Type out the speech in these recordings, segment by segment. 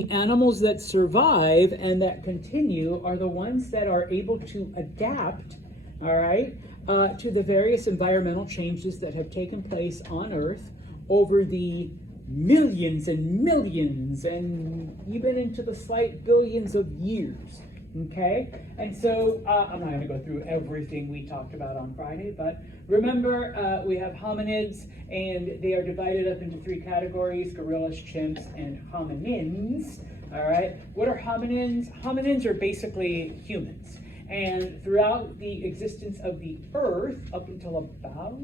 The animals that survive and that continue are the ones that are able to adapt, all right, to the various environmental changes that have taken place on Earth over the millions and millions and even into the slight billions of years. Okay, and so I'm not going to go through everything we talked about on Friday, but remember we have hominids, and they are divided up into three categories: gorillas, chimps, and hominins. All right, what are hominins? Hominins are basically humans, and throughout the existence of the Earth, up until about,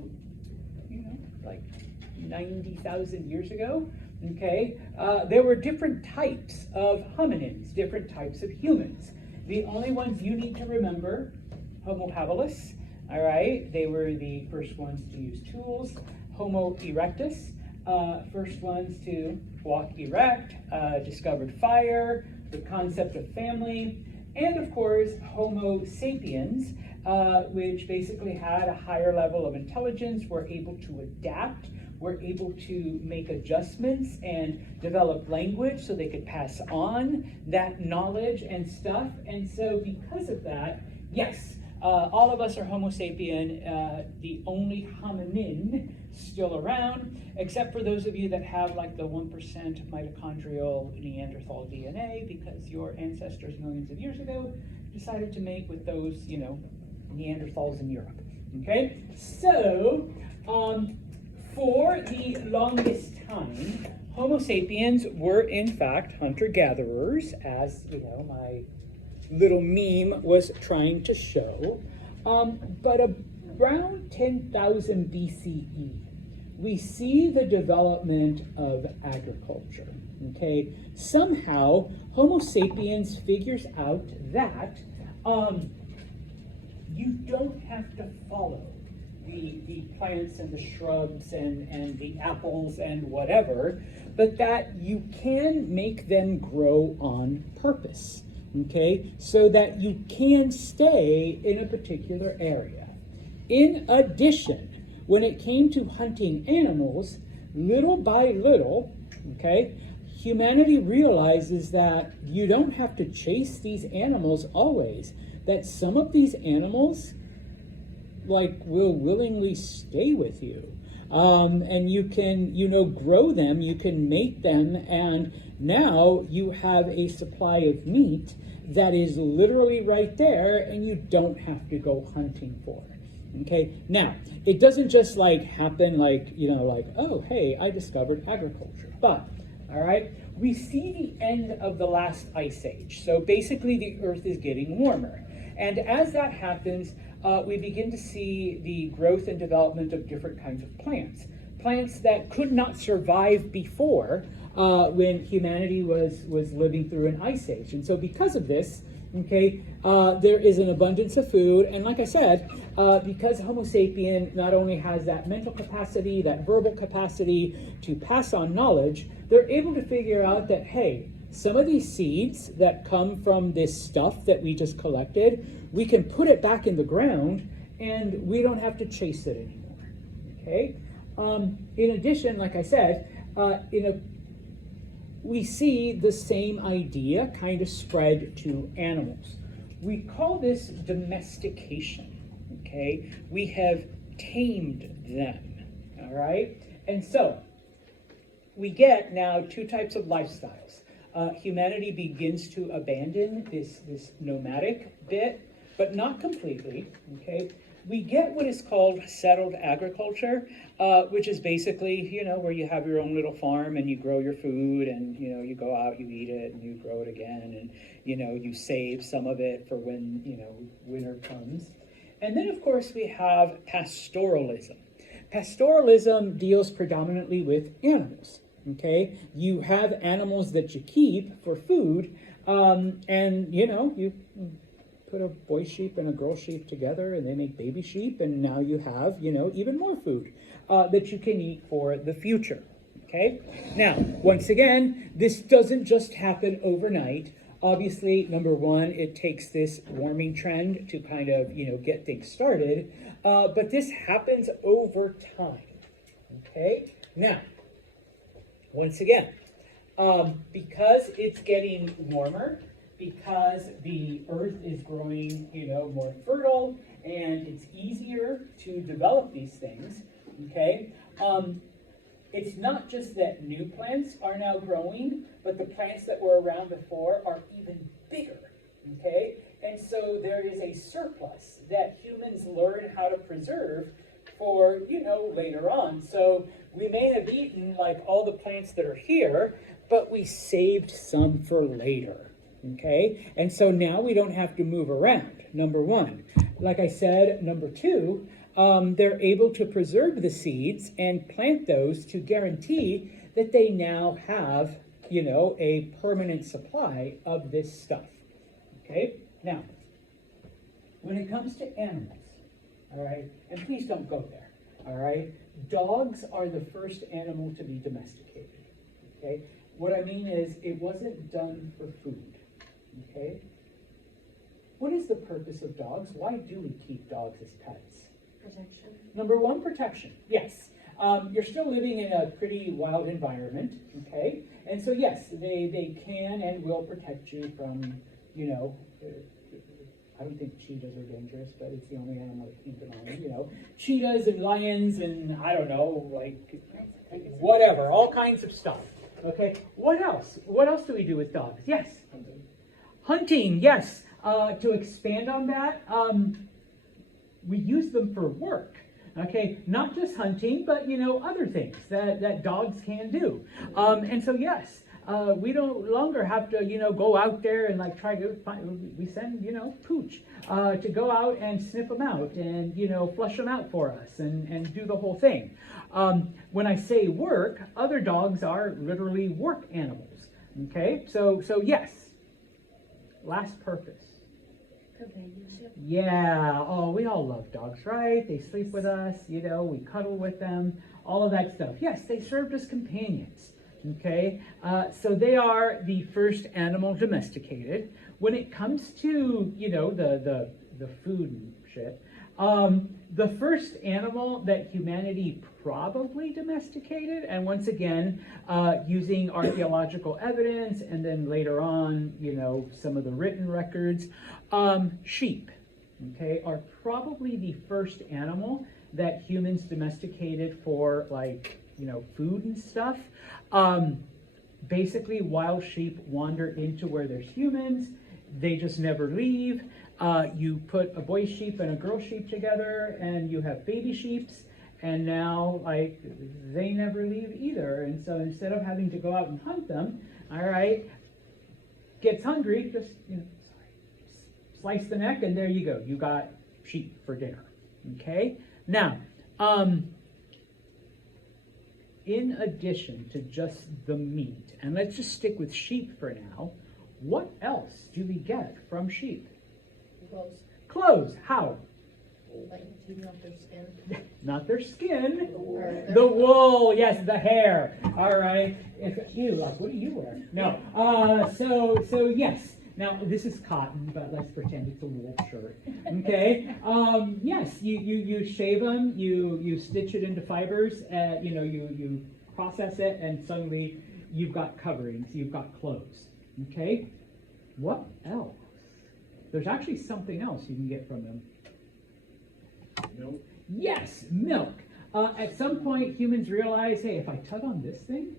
like 90,000 years ago, okay, there were different types of hominins, different types of humans. The only ones you need to remember: Homo habilis, all right, they were the first ones to use tools. Homo erectus, first ones to walk erect, discovered fire, the concept of family, and of course Homo sapiens, which basically had a higher level of intelligence, were able to adapt, were able to make adjustments and develop language so they could pass on that knowledge and stuff. And so because of that, yes, all of us are Homo sapien, the only hominin still around, except for those of you that have like the 1% mitochondrial Neanderthal DNA, because your ancestors millions of years ago decided to mate with those, Neanderthals in Europe. Okay, so for the longest time, Homo sapiens were in fact hunter-gatherers, as my little meme was trying to show. But around 10,000 BCE, we see the development of agriculture. Okay, somehow Homo sapiens figures out that you don't have to follow the plants and the shrubs and the apples and whatever, but that you can make them grow on purpose, okay, so that you can stay in a particular area. In addition, when it came to hunting animals, little by little, okay, humanity realizes that you don't have to chase these animals always, that some of these animals will willingly stay with you. And you can, grow them, you can mate them, and now you have a supply of meat that is literally right there, and you don't have to go hunting for it. Okay, now, it doesn't just happen oh, hey, I discovered agriculture. But, all right, we see the end of the last ice age. So basically the Earth is getting warmer. And as that happens, we begin to see the growth and development of different kinds of plants. Plants that could not survive before when humanity was living through an ice age. And so because of this, okay, there is an abundance of food. And like I said, because Homo sapien not only has that mental capacity, that verbal capacity to pass on knowledge, they're able to figure out that, hey, some of these seeds that come from this stuff that we just collected, we can put it back in the ground and we don't have to chase it anymore, okay? In addition, like I said, we see the same idea kind of spread to animals. We call this domestication, okay? We have tamed them, all right? And so we get now two types of lifestyles. Humanity begins to abandon this nomadic bit, but not completely, okay? We get what is called settled agriculture, which is basically, where you have your own little farm and you grow your food and, you go out, you eat it and you grow it again and, you save some of it for when, winter comes. And then, of course, we have pastoralism. Pastoralism deals predominantly with animals. Okay, you have animals that you keep for food, and you put a boy sheep and a girl sheep together and they make baby sheep, and now you have, even more food that you can eat for the future. Okay, now, once again, this doesn't just happen overnight. Obviously, number one, it takes this warming trend to kind of, get things started, but this happens over time. Okay, now, once again, Because it's getting warmer, because the earth is growing, more fertile, and it's easier to develop these things, okay? It's not just that new plants are now growing, but the plants that were around before are even bigger, okay? And so there is a surplus that humans learn how to preserve for, later on. So we may have eaten like all the plants that are here, but we saved some for later, okay? And so now we don't have to move around, number one. Like I said, number two, they're able to preserve the seeds and plant those to guarantee that they now have, a permanent supply of this stuff, okay? Now, when it comes to animals, all right, and please don't go there, all right? Dogs are the first animal to be domesticated, okay? What I mean is it wasn't done for food, okay? What is the purpose of dogs? Why do we keep dogs as pets? Protection. Number one, protection, yes. You're still living in a pretty wild environment, okay? And so yes, they can and will protect you from, I don't think cheetahs are dangerous, but it's the only animal that came to mind, cheetahs and lions and I don't know, like whatever, all kinds of stuff. Okay, what else? What else do we do with dogs? Yes. Hunting, yes. To expand on that, we use them for work. Okay, not just hunting, but other things that dogs can do. And so yes, we don't longer have to go out there and like try to find. We send Pooch to go out and sniff them out and flush them out for us and do the whole thing. When I say work, other dogs are literally work animals. Okay, so yes. Last purpose. Companionship. Yeah, oh, we all love dogs, right? They sleep with us, we cuddle with them, all of that stuff. Yes, they served as companions, okay? So they are the first animal domesticated. When it comes to, the food and shit, the first animal that humanity probably domesticated, and once again, using archaeological evidence, and then later on, some of the written records, sheep, okay, are probably the first animal that humans domesticated for, like, food and stuff. Basically, wild sheep wander into where there's humans. They just never leave. You put a boy sheep and a girl sheep together, and you have baby sheeps, and now, like, they never leave either. And so instead of having to go out and hunt them, all right, gets hungry, just, slice the neck, and there you go. You got sheep for dinner, okay? Now, in addition to just the meat, and let's just stick with sheep for now, what else do we get from sheep? Clothes. Clothes, how? Like not their skin. Not their skin. Or The wool, yes, the hair. All right. What do you wear? No. So yes. Now this is cotton, but let's pretend it's a wool shirt. Okay. Yes, you shave them, you stitch it into fibers, you process it, and suddenly you've got coverings, you've got clothes. Okay. What else? There's actually something else you can get from them. Milk. Yes, milk. At some point, humans realize, hey, if I tug on this thing,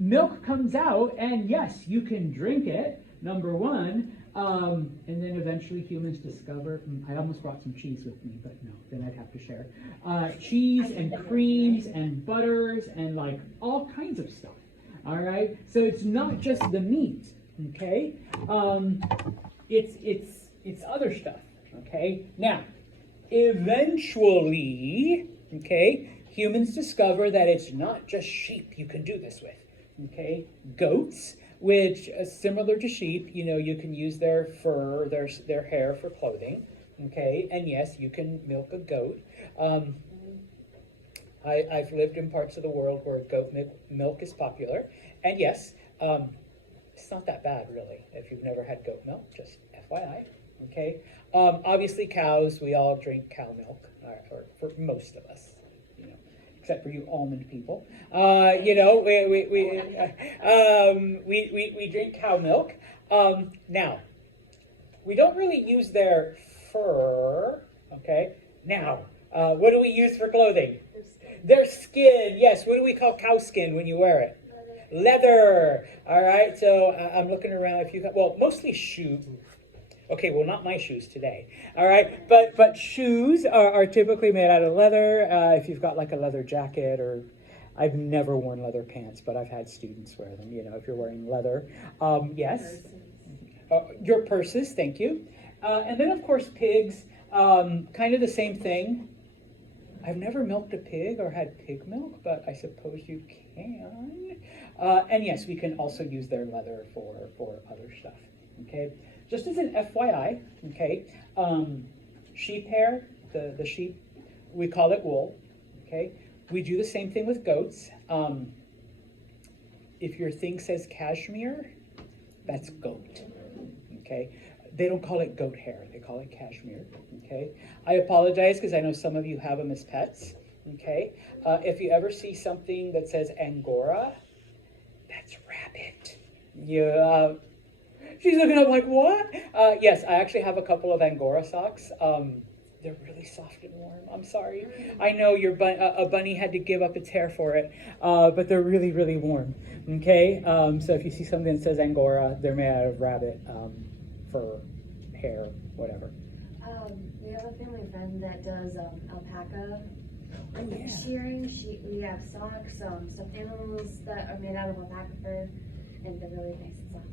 milk comes out, and yes, you can drink it, number one. And then eventually humans discover, I almost brought some cheese with me, but no, then I'd have to share. Cheese and creams and butters and like all kinds of stuff. All right, so it's not just the meat, okay? It's other stuff, okay? Now, eventually, okay, humans discover that it's not just sheep you can do this with, okay? Goats, which similar to sheep, you can use their fur, their hair for clothing, okay? And yes, you can milk a goat. I've lived in parts of the world where goat milk is popular, and yes, it's not that bad really if you've never had goat milk, just FYI, okay? Obviously cows, we all drink cow milk, or for most of us, except for you almond people. You know, we drink cow milk. Now, we don't really use their fur, okay? Now, what do we use for clothing? Their skin, yes. What do we call cow skin when you wear it? Leather. All right, so I'm looking around. If you got, well, mostly shoes. Okay, well, not my shoes today. All right, but shoes are typically made out of leather. If you've got like a leather jacket, or I've never worn leather pants, but I've had students wear them. You know, if you're wearing leather, yes. Your purses, thank you. And then of course pigs, kind of the same thing. I've never milked a pig or had pig milk, but I suppose you can. And yes, we can also use their leather for other stuff, okay? Just as an FYI, okay, sheep hair, the sheep, we call it wool, okay? We do the same thing with goats. If your thing says cashmere, that's goat, okay? They don't call it goat hair, they call it cashmere, okay? I apologize because I know some of you have them as pets, okay? If you ever see something that says Angora, that's rabbit. Yeah. She's looking up like, what? Yes, I actually have a couple of Angora socks. They're really soft and warm. I'm sorry. I know a bunny had to give up its hair for it, but they're really, really warm. Okay? So if you see something that says Angora, they're made out of rabbit fur, hair, whatever. We have a family friend that does alpaca yeah. shearing. We have socks, stuffed animals that are made out of alpaca fur, and they're really nice and soft.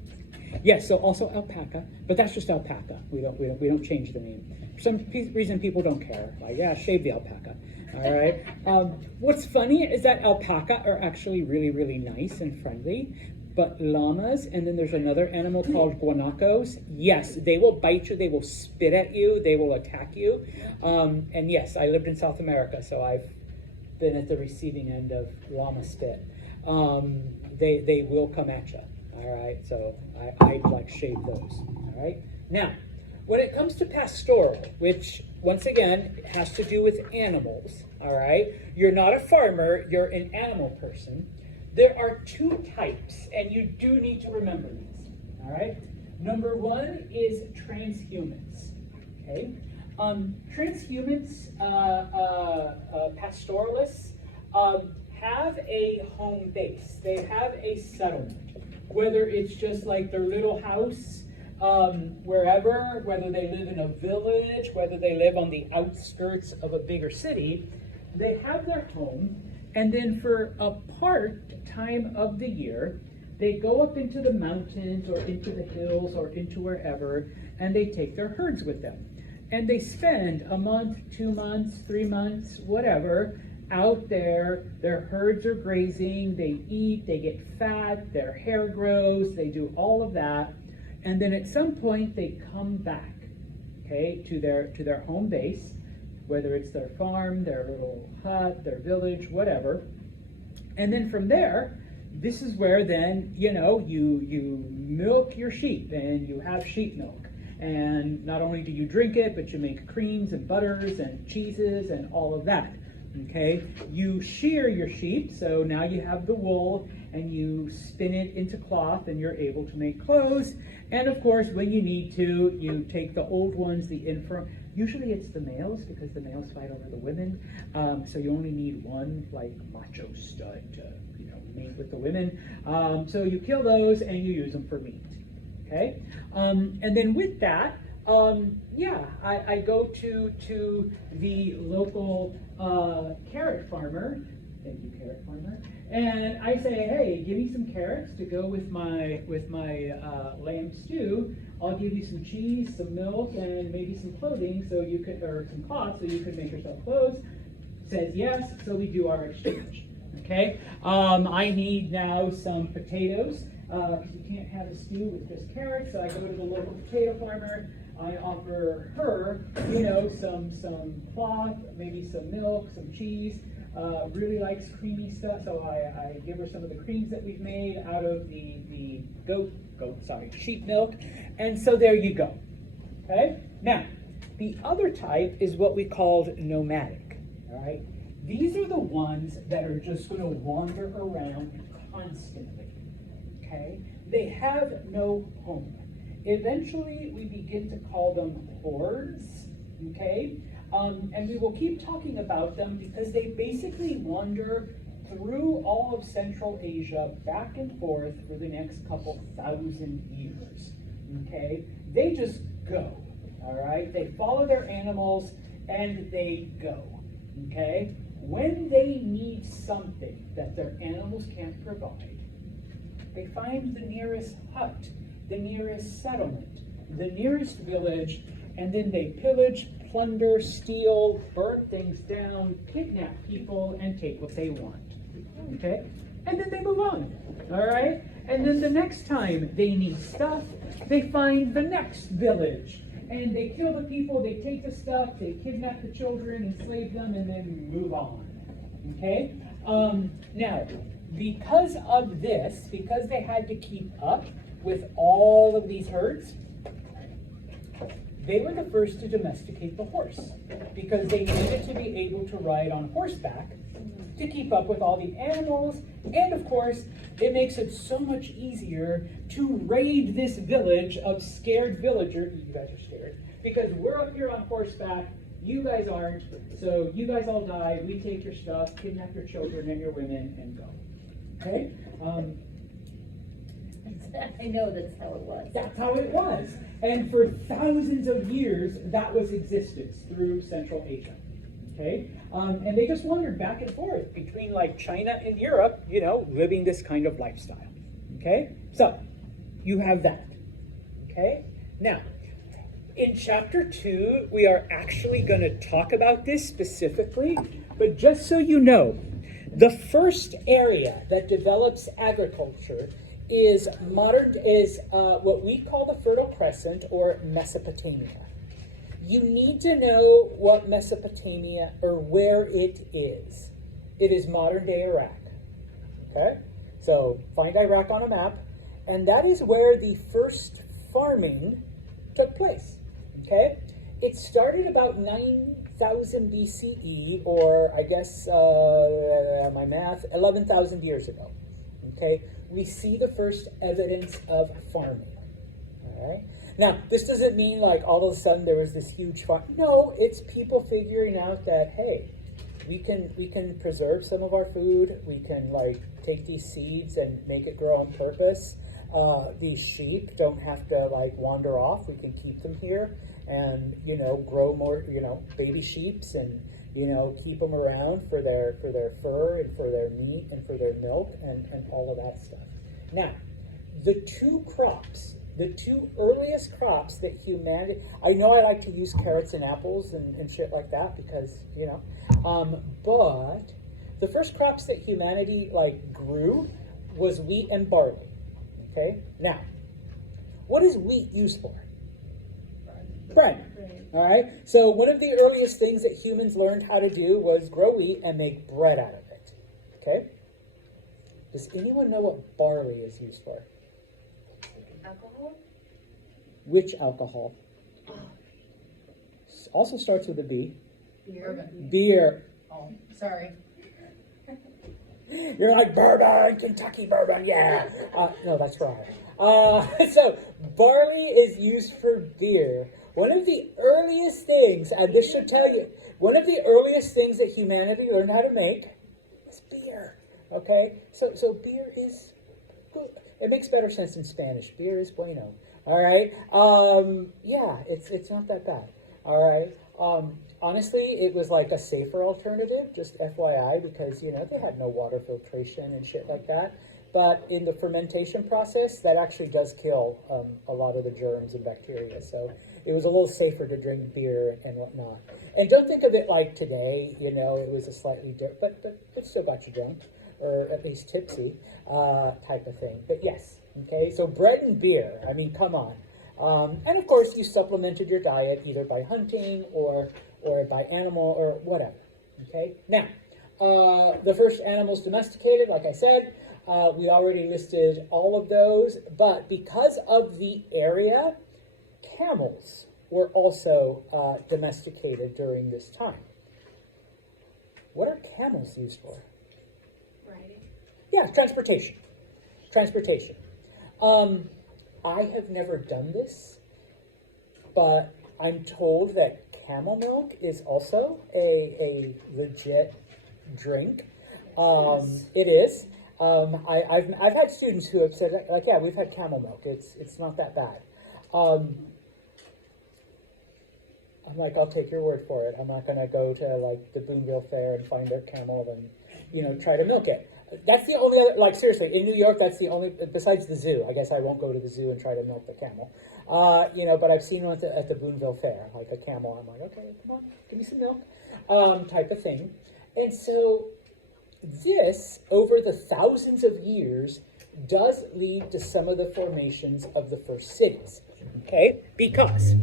Yes, so also alpaca, but that's just alpaca. We don't change the name. For some reason, people don't care. Like, yeah, shave the alpaca. All right. What's funny is that alpaca are actually really, really nice and friendly, but llamas, and then there's another animal called guanacos. Yes, they will bite you. They will spit at you. They will attack you. And yes, I lived in South America, so I've been at the receiving end of llama spit. They will come at you. All right, so I like shave those. All right. Now, when it comes to pastoral, which once again has to do with animals, all right, you're not a farmer, you're an animal person. There are two types, and you do need to remember these. All right. Number one is transhumans. Okay. Transhumans, pastoralists, have a home base. They have a settlement. Whether it's just like their little house, wherever, whether they live in a village, whether they live on the outskirts of a bigger city, they have their home, and then for a part time of the year, they go up into the mountains or into the hills or into wherever, and they take their herds with them. And they spend a month, 2 months, 3 months, whatever, out there. Their herds are grazing, they eat, they get fat, their hair grows, they do all of that. And then at some point they come back, okay, to their home base, whether it's their farm, their little hut, their village, whatever. And then from there, this is where then, you know, you milk your sheep and you have sheep milk. And not only do you drink it, but you make creams and butters and cheeses and all of that. Okay, you shear your sheep, so now you have the wool and you spin it into cloth and you're able to make clothes. And of course, when you need to, you take the old ones, the infirm. Usually it's the males because the males fight over the women. So you only need one like macho stud to, you know, mate with the women. So you kill those and you use them for meat. Okay, and then with that, I go to the local carrot farmer. Thank you, carrot farmer. And I say, hey, give me some carrots to go with my lamb stew. I'll give you some cheese, some milk, and maybe some clothing, so you could, or some cloth, so you could make yourself clothes. Says yes, so we do our exchange. Okay. I need now some potatoes because you can't have a stew with just carrots. So I go to the local potato farmer. I offer her, you know, some cloth, maybe some milk, some cheese. Really likes creamy stuff, so I give her some of the creams that we've made out of the sheep milk. And so there you go. Okay? Now, the other type is what we called nomadic. All right? These are the ones that are just going to wander around constantly. Okay? They have no home. Eventually, we begin to call them hordes. Okay? And we will keep talking about them because they basically wander through all of Central Asia back and forth for the next couple thousand years. Okay? They just go. All right? They follow their animals and they go. Okay? When they need something that their animals can't provide, they find the nearest hut, the nearest settlement, the nearest village, and then they pillage, plunder, steal, burn things down, kidnap people, and take what they want. Okay? And then they move on. All right? And then the next time they need stuff, they find the next village. And they kill the people, they take the stuff, they kidnap the children, enslave them, and then move on. Okay? Now, because of this, because they had to keep up with all of these herds, they were the first to domesticate the horse because they needed to be able to ride on horseback to keep up with all the animals. And of course, it makes it so much easier to raid this village of scared villagers. You guys are scared because we're up here on horseback. You guys aren't. So you guys all die. We take your stuff, kidnap your children and your women, and go. Okay? I know that's how it was. That's how it was. And for thousands of years, that was existence through Central Asia. Okay? And they just wandered back and forth between like China and Europe, you know, living this kind of lifestyle. Okay? So, you have that. Okay? Now, in chapter 2, we are actually going to talk about this specifically, but just so you know, the first area that develops agriculture is what we call the Fertile Crescent or Mesopotamia. You need to know what Mesopotamia or where it is. It is modern day Iraq. Okay? So find Iraq on a map, and that is where the first farming took place. Okay? It started about 9,000 BCE, or I guess my math, 11,000 years ago. Okay? We see the first evidence of farming. All right? Now, this doesn't mean like all of a sudden there was this huge farm. No, it's people figuring out that, hey, we can preserve some of our food. We can like take these seeds and make it grow on purpose. These sheep don't have to like wander off. We can keep them here and, you know, grow more, you know, baby sheeps and, you know, keep them around for their fur and for their meat and for their milk and all of that stuff. Now, the two earliest crops that humanity, I know I like to use carrots and apples and shit like that because, you know, but the first crops that humanity like grew was wheat and barley. Okay? Now, what is wheat used for? Bread. All right? So one of the earliest things that humans learned how to do was grow wheat and make bread out of it. Okay? Does anyone know what barley is used for? Alcohol? Which alcohol? Also starts with a B. Bourbon. Beer. Oh, sorry. You're like, bourbon, Kentucky bourbon, yeah. No, that's wrong. So, barley is used for beer. One of the earliest things, and this should tell you, one of the earliest things that humanity learned how to make is beer. Okay? So beer is good. It makes better sense in Spanish. Beer is bueno. All right? Yeah, it's not that bad. All right? Honestly, it was like a safer alternative, just FYI, because, you know, they had no water filtration and shit like that. But in the fermentation process, that actually does kill a lot of the germs and bacteria. So it was a little safer to drink beer and whatnot. And don't think of it like today, you know, it was a slightly different, but it still got you drunk, or at least tipsy type of thing. But yes, okay, so bread and beer, I mean, come on. And of course, you supplemented your diet either by hunting or by animal or whatever, okay? Now, the first animals domesticated, like I said, we already listed all of those, but because of the area, camels were also domesticated during this time. what are camels used for? Riding. Yeah, transportation. Transportation. I have never done this, but I'm told that camel milk is also a legit drink. It is. I've had students who have said, like, yeah, we've had camel milk. It's not that bad. I'm like, I'll take your word for it. I'm not going to go to like the Boonville Fair and find a camel and, try to milk it. That's the only other, like, seriously, in New York, that's the only, besides the zoo. I guess I won't go to the zoo and try to milk the camel. But I've seen one at the Boonville Fair, like a camel. I'm like, okay, come on, give me some milk, type of thing. And so this, over the thousands of years, does lead to some of the formations of the first cities. Okay, because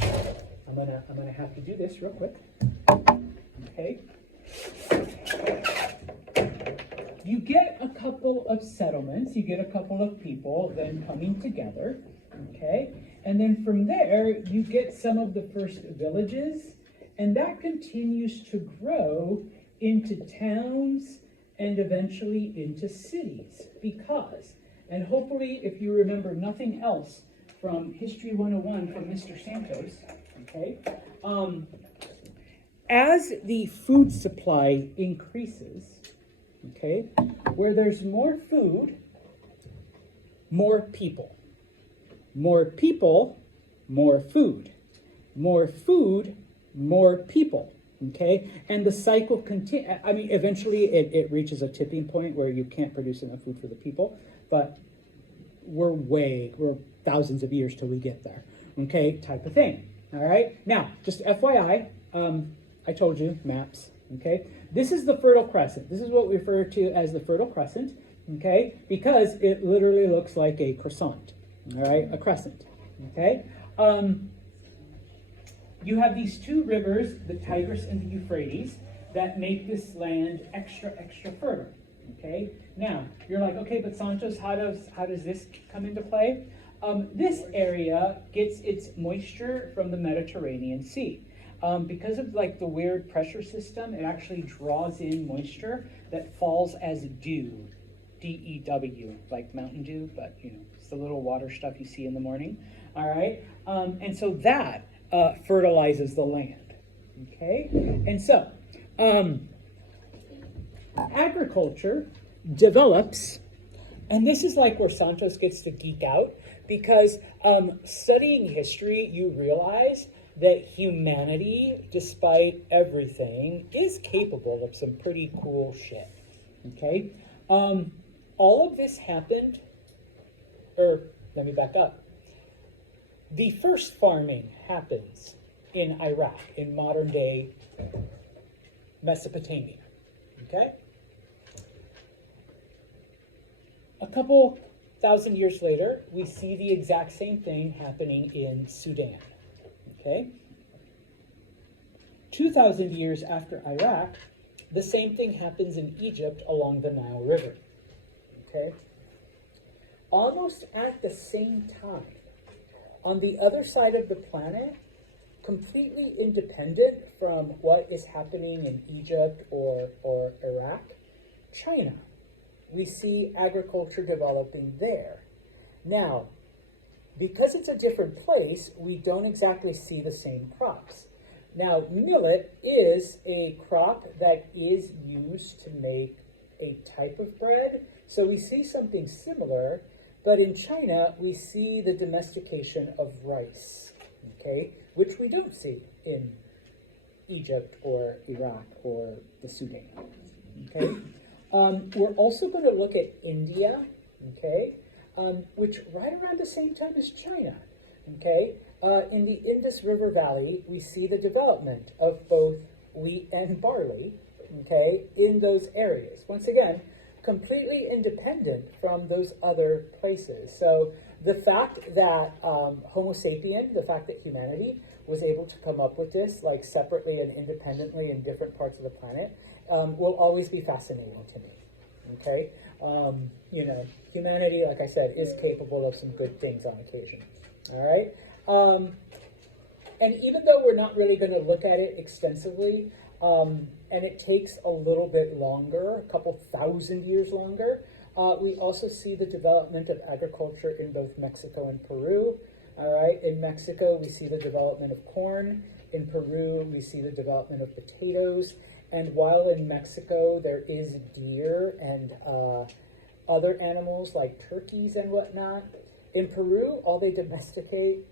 I'm gonna have to do this real quick. Okay. You get a couple of settlements, you get a couple of people then coming together, okay? And then from there, you get some of the first villages, and that continues to grow into towns and eventually into cities. Because, and hopefully if you remember nothing else from History 101 from Mr. Santos, okay? As the food supply increases, okay, where there's more food, more people. More people, more food. More food, more people. Okay, and the cycle continues. I mean, eventually it reaches a tipping point where you can't produce enough food for the people, but we're thousands of years till we get there. Okay, type of thing. All right. Now, just FYI, I told you maps. Okay, this is the Fertile Crescent. This is what we refer to as the Fertile Crescent. Okay, because it literally looks like a croissant. All right, a crescent. Okay. You have these two rivers, the Tigris and the Euphrates, that make this land extra fertile. Okay. Now you're like, okay, but Santos, how does this come into play? This area gets its moisture from the Mediterranean Sea. Because of like the weird pressure system, it actually draws in moisture that falls as dew, D-E-W, like Mountain Dew, but it's the little water stuff you see in the morning. All right, and so that fertilizes the land. Okay, and so agriculture develops, and this is like where Santos gets to geek out, because studying history, you realize that humanity, despite everything, is capable of some pretty cool shit. Okay? All of this happened, let me back up. The first farming happens in Iraq, in modern day Mesopotamia. Okay? A couple thousand years later, we see the exact same thing happening in Sudan. Okay? 2,000 years after Iraq, the same thing happens in Egypt along the Nile River. Okay? Almost at the same time, on the other side of the planet, completely independent from what is happening in Egypt or Iraq, China. We see agriculture developing there. Now, because it's a different place, we don't exactly see the same crops. Now, millet is a crop that is used to make a type of bread, so we see something similar, but in China, we see the domestication of rice, okay, which we don't see in Egypt or Iraq or the Sudan, okay? We're also going to look at India, okay, which right around the same time as China, okay? In the Indus River Valley, we see the development of both wheat and barley, okay, in those areas. Once again, completely independent from those other places. So the fact that Homo sapien, the fact that humanity was able to come up with this, like separately and independently in different parts of the planet, will always be fascinating to me, okay? Humanity, like I said, is capable of some good things on occasion, all right? And even though we're not really going to look at it extensively, and it takes a little bit longer, a couple thousand years longer. We also see the development of agriculture in both Mexico and Peru. All right, in Mexico, we see the development of corn. In Peru, we see the development of potatoes. And while in Mexico, there is deer and other animals like turkeys and whatnot, in Peru, all they domesticate,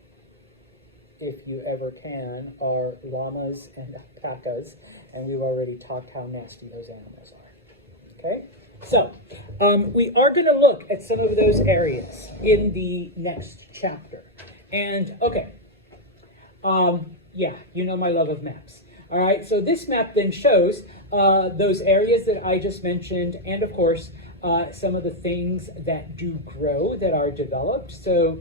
if you ever can, are llamas and alpacas. And we've already talked how nasty those animals are. Okay? So, we are going to look at some of those areas in the next chapter. And, okay, yeah, you know my love of maps. All right, so this map then shows those areas that I just mentioned, and of course, some of the things that do grow that are developed. So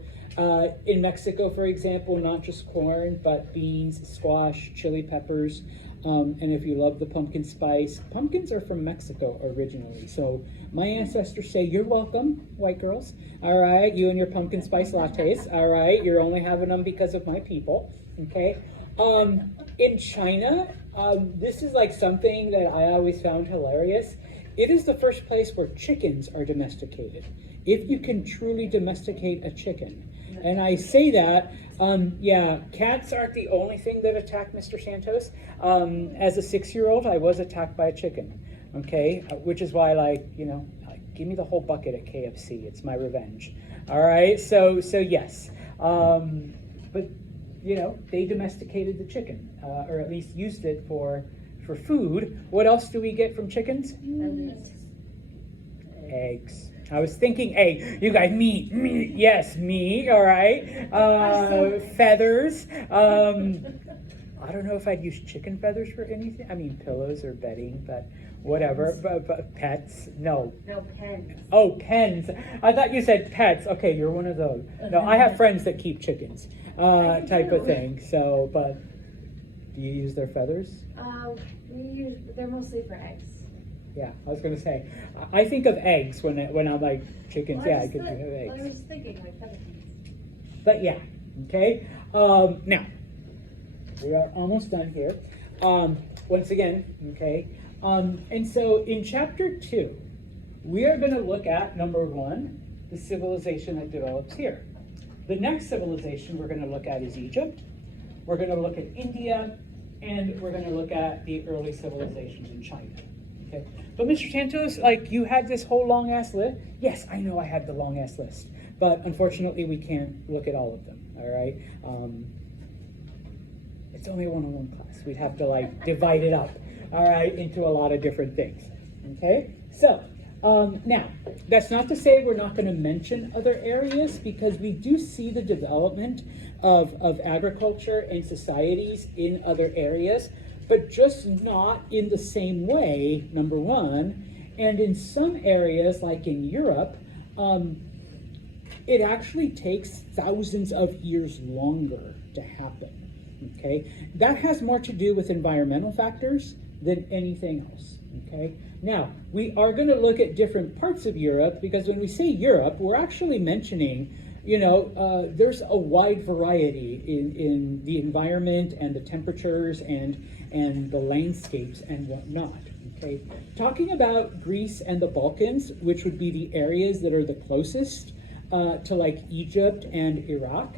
in Mexico, for example, not just corn, but beans, squash, chili peppers, and if you love the pumpkin spice, pumpkins are from Mexico originally. So my ancestors say, you're welcome, white girls. All right, you and your pumpkin spice lattes. All right, you're only having them because of my people. Okay. In China, this is like something that I always found hilarious. It is the first place where chickens are domesticated. If you can truly domesticate a chicken. And I say that, yeah, cats aren't the only thing that attack Mr. Santos. As a 6-year-old, I was attacked by a chicken, okay? Which is why, like, you know, give me the whole bucket at KFC. It's my revenge. All right, so yes. But, you know, they domesticated the chicken, or at least used it for food. What else do we get from chickens? Eggs. I was thinking egg. You guys, meat, yes, meat, all right. Feathers. I don't know if I'd use chicken feathers for anything. I mean, pillows or bedding, but whatever. But pets, no. No, pens. Oh, pens. I thought you said pets. Okay, you're one of those. No, I have friends that keep chickens, type of thing. So, but do you use their feathers? They're mostly for eggs. Yeah, I was gonna say. I think of eggs when I'm like chickens. Well, Yeah, I could think of eggs. I was thinking like feather pens. But yeah, okay. Now we are almost done here. Once again, okay. And so in chapter 2, we are going to look at number 1, the civilization that develops here. The next civilization we're going to look at is Egypt. We're going to look at India, and we're going to look at the early civilizations in China. Okay. But Mr. Santos, like, you had this whole long ass list. Yes, I know I had the long ass list, but unfortunately we can't look at all of them. All right. It's only a one-on-one class. We'd have to like divide it up, all right, into a lot of different things. Okay. So now that's not to say we're not going to mention other areas, because we do see the development of agriculture and societies in other areas, but just not in the same way, number one. And in some areas, like in Europe, it actually takes thousands of years longer to happen, okay? That has more to do with environmental factors than anything else, okay? Now, we are gonna look at different parts of Europe, because when we say Europe, we're actually mentioning, you know, there's a wide variety in the environment and the temperatures and the landscapes and whatnot, okay? Talking about Greece and the Balkans, which would be the areas that are the closest to like Egypt and Iraq,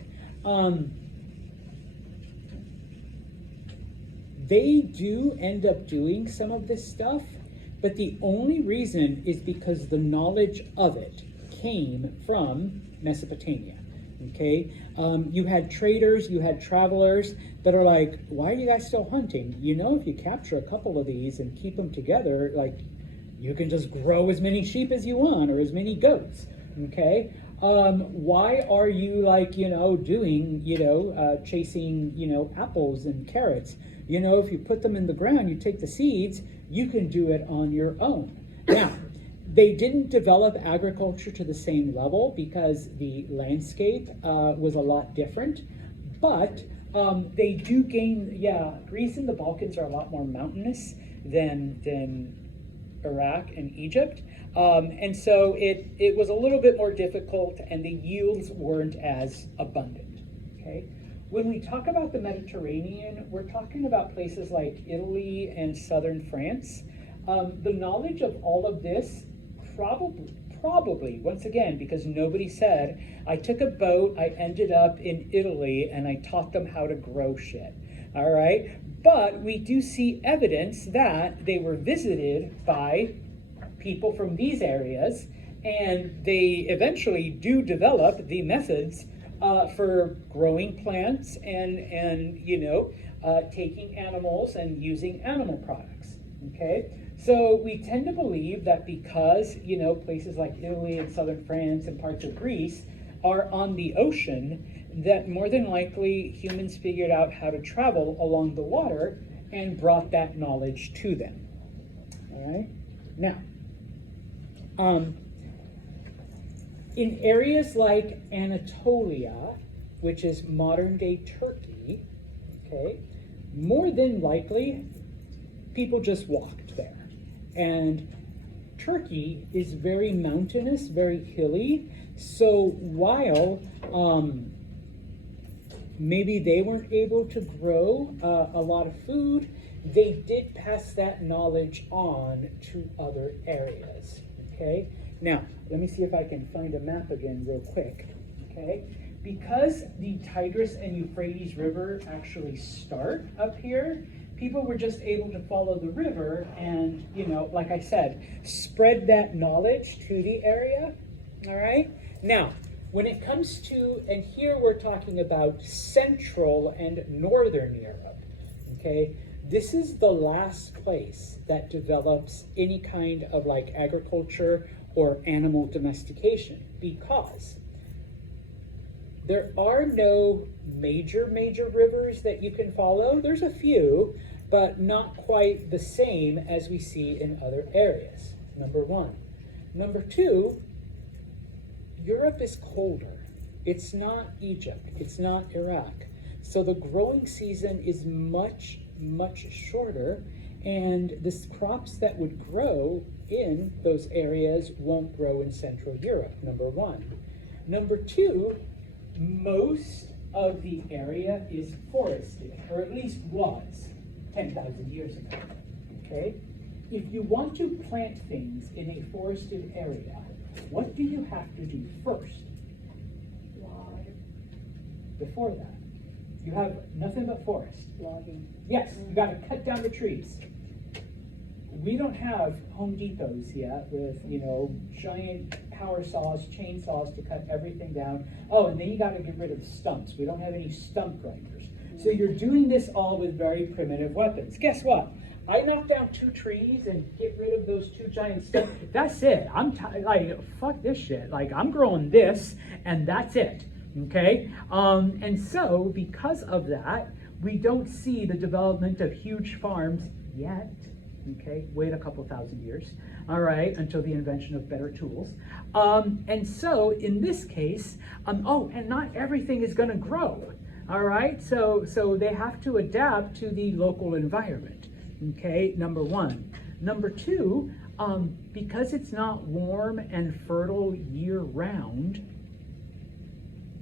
they do end up doing some of this stuff, but the only reason is because the knowledge of it came from Mesopotamia, okay? You had traders, you had travelers that are like, why are you guys still hunting? You know, if you capture a couple of these and keep them together, like, you can just grow as many sheep as you want, or as many goats, okay? Why are you, like, you know, doing, you know, chasing, you know, apples and carrots? You know, if you put them in the ground, you take the seeds, you can do it on your own. Now, they didn't develop agriculture to the same level because the landscape was a lot different, but they do gain, yeah, Greece and the Balkans are a lot more mountainous than Iraq and Egypt. And so it was a little bit more difficult, and the yields weren't as abundant, okay? when we talk about the Mediterranean, we're talking about places like Italy and southern France. The knowledge of all of this probably, once again, because nobody said, I took a boat, I ended up in Italy, and I taught them how to grow shit. All right? But we do see evidence that they were visited by people from these areas, and they eventually do develop the methods for growing plants and taking animals and using animal products. Okay, so we tend to believe that because places like Italy and southern France and parts of Greece are on the ocean, that more than likely humans figured out how to travel along the water and brought that knowledge to them. All right, now. In areas like Anatolia, which is modern-day Turkey, okay, more than likely, people just walked there. And Turkey is very mountainous, very hilly, so while maybe they weren't able to grow a lot of food, they did pass that knowledge on to other areas, okay? Now, let me see if I can find a map again real quick, okay? Because the Tigris and Euphrates River actually start up here, people were just able to follow the river and, like I said, spread that knowledge to the area, all right? Now, when it comes to, and here we're talking about Central and Northern Europe, okay? This is the last place that develops any kind of like agriculture or animal domestication, because there are no major rivers that you can follow. There's a few, but not quite the same as we see in other areas, number one. Number two, Europe is colder. It's not Egypt, it's not Iraq. So the growing season is much shorter, and the crops that would grow in those areas won't grow in Central Europe, number one. Number two, most of the area is forested, or at least was 10,000 years ago, okay? If you want to plant things in a forested area, what do you have to do first? Log. Before that, you have nothing but forest. Logging. Yes, you gotta cut down the trees. We don't have Home Depots yet with, giant power saws, chainsaws to cut everything down. Oh, and then you gotta get rid of stumps. We don't have any stump grinders. So you're doing this all with very primitive weapons. Guess what? I knock down 2 trees and get rid of those 2 giant stumps. That's it. Fuck this shit. I'm growing this, and that's it. Okay? And so, because of that, we don't see the development of huge farms yet. Okay, wait a couple thousand years, all right, until the invention of better tools. And so in this case, and not everything is gonna grow, all right? So they have to adapt to the local environment, okay, number one. Number two, because it's not warm and fertile year round,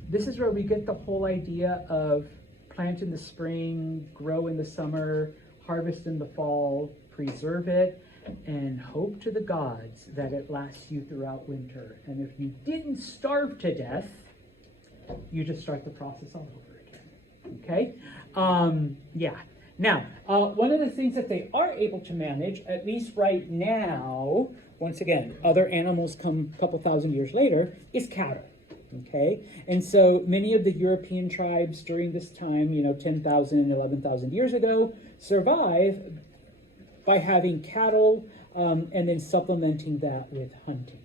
this is where we get the whole idea of plant in the spring, grow in the summer, harvest in the fall, preserve it, and hope to the gods that it lasts you throughout winter. And if you didn't starve to death, you just start the process all over again. Okay? Yeah. Now, one of the things that they are able to manage, at least right now, once again, other animals come a couple thousand years later, is cattle. Okay, and so many of the European tribes during this time, 10,000 and 11,000 years ago, survive by having cattle and then supplementing that with hunting.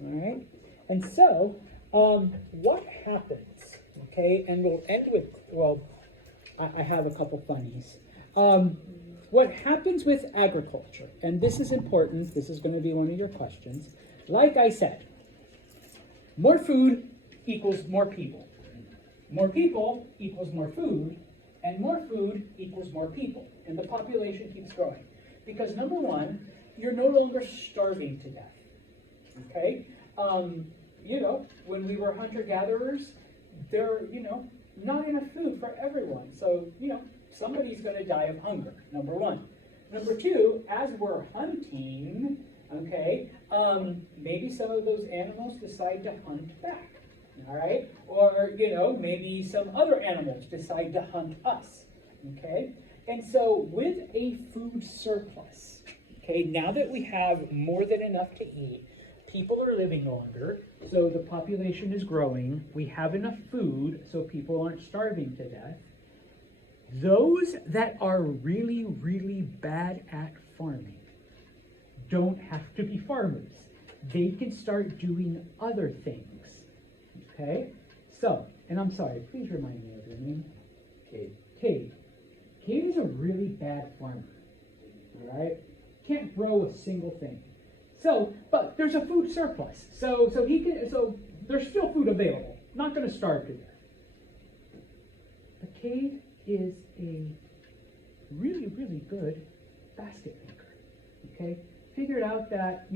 All right, and so what happens? Okay, and we'll end with, I have a couple funnies. What happens with agriculture, and this is important, this is going to be one of your questions. Like I said, more food equals more people. More people equals more food, and more food equals more people. And the population keeps growing. Because number one, you're no longer starving to death. Okay? When we were hunter-gatherers, not enough food for everyone. So, somebody's going to die of hunger, number one. Number two, as we're hunting, okay, maybe some of those animals decide to hunt back, all right? Or, maybe some other animals decide to hunt us, okay? And so with a food surplus, okay, now that we have more than enough to eat, people are living longer, so the population is growing, we have enough food so people aren't starving to death. Those that are really, really bad at farming don't have to be farmers. They can start doing other things, okay? So, and I'm sorry, please remind me of your name. Cade. Cade. Cade is a really bad farmer, all right? Can't grow a single thing. So, but there's a food surplus. So there's still food available. Not gonna starve to death. But Cade is a really, really good basket maker, okay? Figured out that,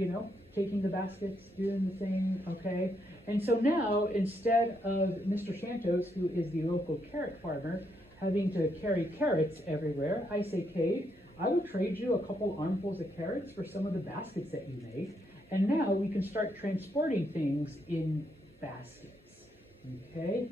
taking the baskets, doing the thing, okay? And so now, instead of Mr. Santos, who is the local carrot farmer, having to carry carrots everywhere, I say, Cade, I will trade you a couple armfuls of carrots for some of the baskets that you made, and now we can start transporting things in baskets, okay?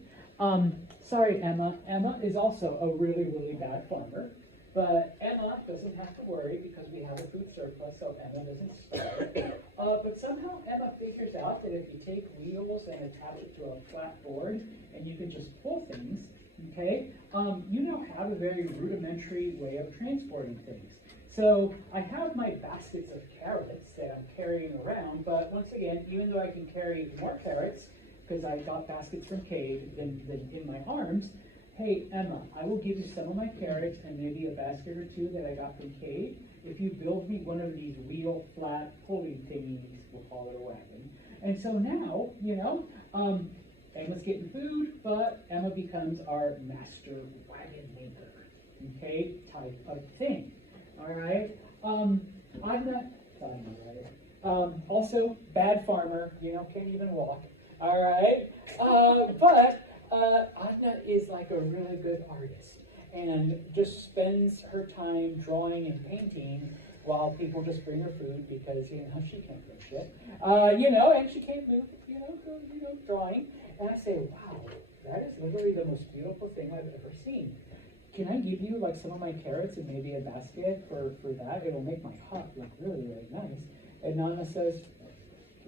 Sorry, Emma. Emma is also a really, really bad farmer, but Emma doesn't have to worry because we have a food surplus, so Emma doesn't starve. But somehow Emma figures out that if you take wheels and attach it to a flat board, and you can just pull things, okay, you now have a very rudimentary way of transporting things. So I have my baskets of carrots that I'm carrying around, but once again, even though I can carry more carrots, because I got baskets from Cade than in my arms, hey, Emma, I will give you some of my carrots and maybe a basket or two that I got from Cade if you build me one of these wheel flat pulling thingies, we'll call it a wagon. And so now, Emma's getting food, but Emma becomes our master wagon maker, okay, type of thing, all right? I'm not, also, bad farmer, can't even walk, all right? But Adna is like a really good artist and just spends her time drawing and painting while people just bring her food because, she can't do shit, and she can't move, drawing. And I say, wow, that is literally the most beautiful thing I've ever seen. Can I give you like some of my carrots and maybe a basket for that? It'll make my hut look really, really nice. And Nana says,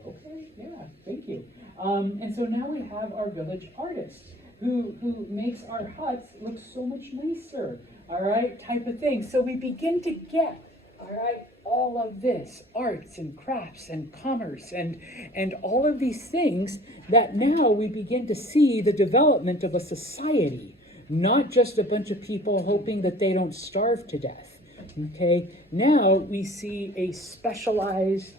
okay, yeah, thank you. And so now we have our village artist who makes our huts look so much nicer, all right, type of thing. So we begin to get, all right, all of this, arts and crafts and commerce and all of these things that now we begin to see the development of a society, not just a bunch of people hoping that they don't starve to death, okay? Now we see a specialized,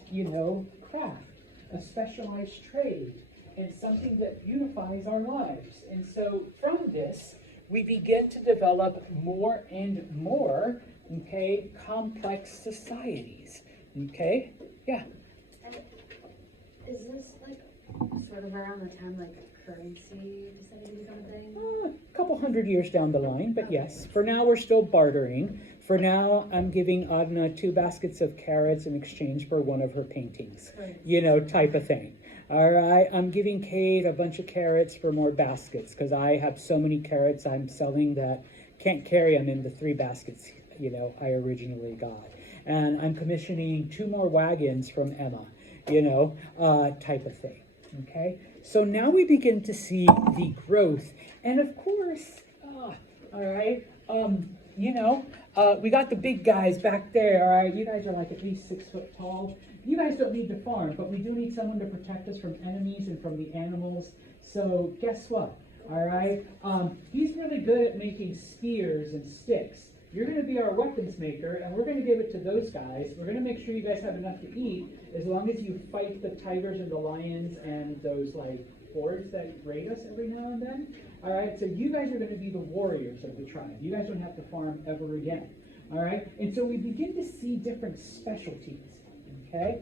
craft, a specialized trade, and something that unifies our lives. And so from this, we begin to develop more and more, okay, complex societies, okay? Yeah. And is this like sort of around the time like currency decided to become a thing? A couple hundred years down the line, but yes. For now, we're still bartering. For now, I'm giving Adna 2 baskets of carrots in exchange for one of her paintings, type of thing. All right, I'm giving Cade a bunch of carrots for more baskets because I have so many carrots I'm selling that can't carry them in the 3 baskets, I originally got. And I'm commissioning 2 more wagons from Emma, type of thing, okay? So now we begin to see the growth. And of course, all right, we got the big guys back there, all right? You guys are like at least 6 foot tall. You guys don't need to farm, but we do need someone to protect us from enemies and from the animals. So guess what, all right? He's really good at making spears and sticks. You're going to be our weapons maker, and we're going to give it to those guys. We're going to make sure you guys have enough to eat as long as you fight the tigers and the lions and those, hordes that raid us every now and then. All right, so you guys are going to be the warriors of the tribe. You guys don't have to farm ever again. All right, and so we begin to see different specialties. Okay.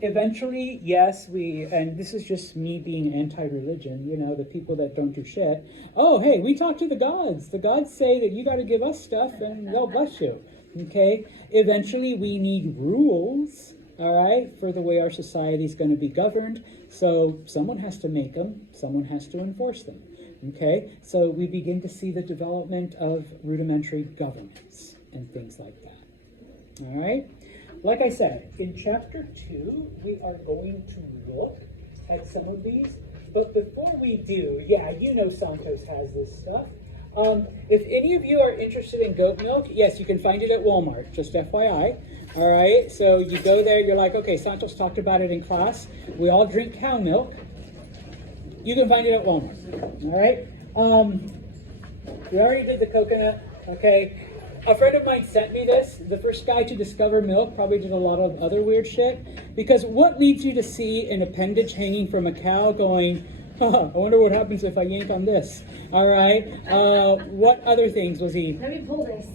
Eventually, yes, and this is just me being anti-religion, you know, the people that don't do shit. Oh, hey, we talk to the gods. The gods say that you got to give us stuff and they'll bless you. Okay. Eventually, we need rules, all right, for the way our society is going to be governed. So someone has to make them, someone has to enforce them. Okay. So we begin to see the development of rudimentary governments and things like that. All right. Like I said, in chapter 2, we are going to look at some of these. But before we do, yeah, you know Santos has this stuff. If any of you are interested in goat milk, yes, you can find it at Walmart, just FYI. All right, so you go there, you're like, okay, Santos talked about it in class. We all drink cow milk. You can find it at Walmart. All right. We already did the coconut, okay? A friend of mine sent me this. The first guy to discover milk probably did a lot of other weird shit. Because what leads you to see an appendage hanging from a cow going, I wonder what happens if I yank on this? All right. What other things was he? Let me pull this.